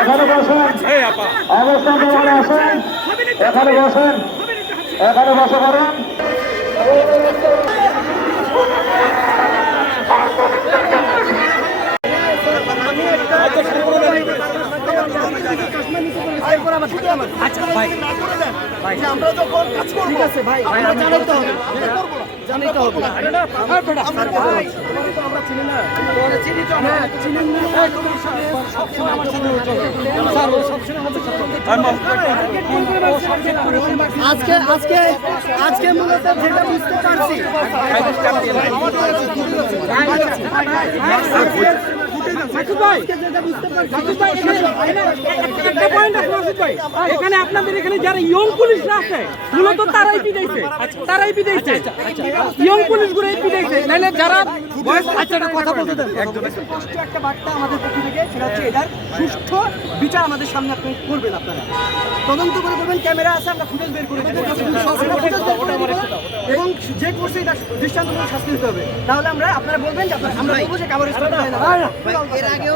এখানে বসেন। অবস্থান আসেন এখানে বসেন। এখানে বসে পড়েন। আচ্ছা ভাই ভাই আমরা যখন কাজ করব ঠিক আছে ভাই আমরা জানাইতে হবে জানাইতে হবে ভাই আমরা চিনি না চিনি তো না চিনি না সবসময় আমার সাথে স্যার ও সবসময় আমাদের সাথে আজকে আজকে আজকে মূলত যেটা বুঝতে পারছি একটা ভাই। এখানে আপনাদের এখানে যারা ইয়ং পুলিশরা আছে মূলত তারাই পিটাইছে তারাই পিটাইছে ইয়ং পুলিশ গুলোই পিটাইছে নাহলে যারা বয়স আচ্ছা কথা বলতে দেন স্পষ্ট একটা বার্তা আমাদের পক্ষ থেকে সেটা হচ্ছে এটার সুষ্ঠু বিচার আমাদের সামনে আপনি করবেন আপনারা। তদন্ত করে করবেন ক্যামেরা আছে আমরা ফুটেজ বের করে। এবং যে করছে এটা দৃষ্টান্তমূলক শাস্তি দিতে হবে। তাহলে আমরা আপনারা বলবেন যে আপনারা- আমরা বলব যে কাভারেজ করতে হয় না এর আগেও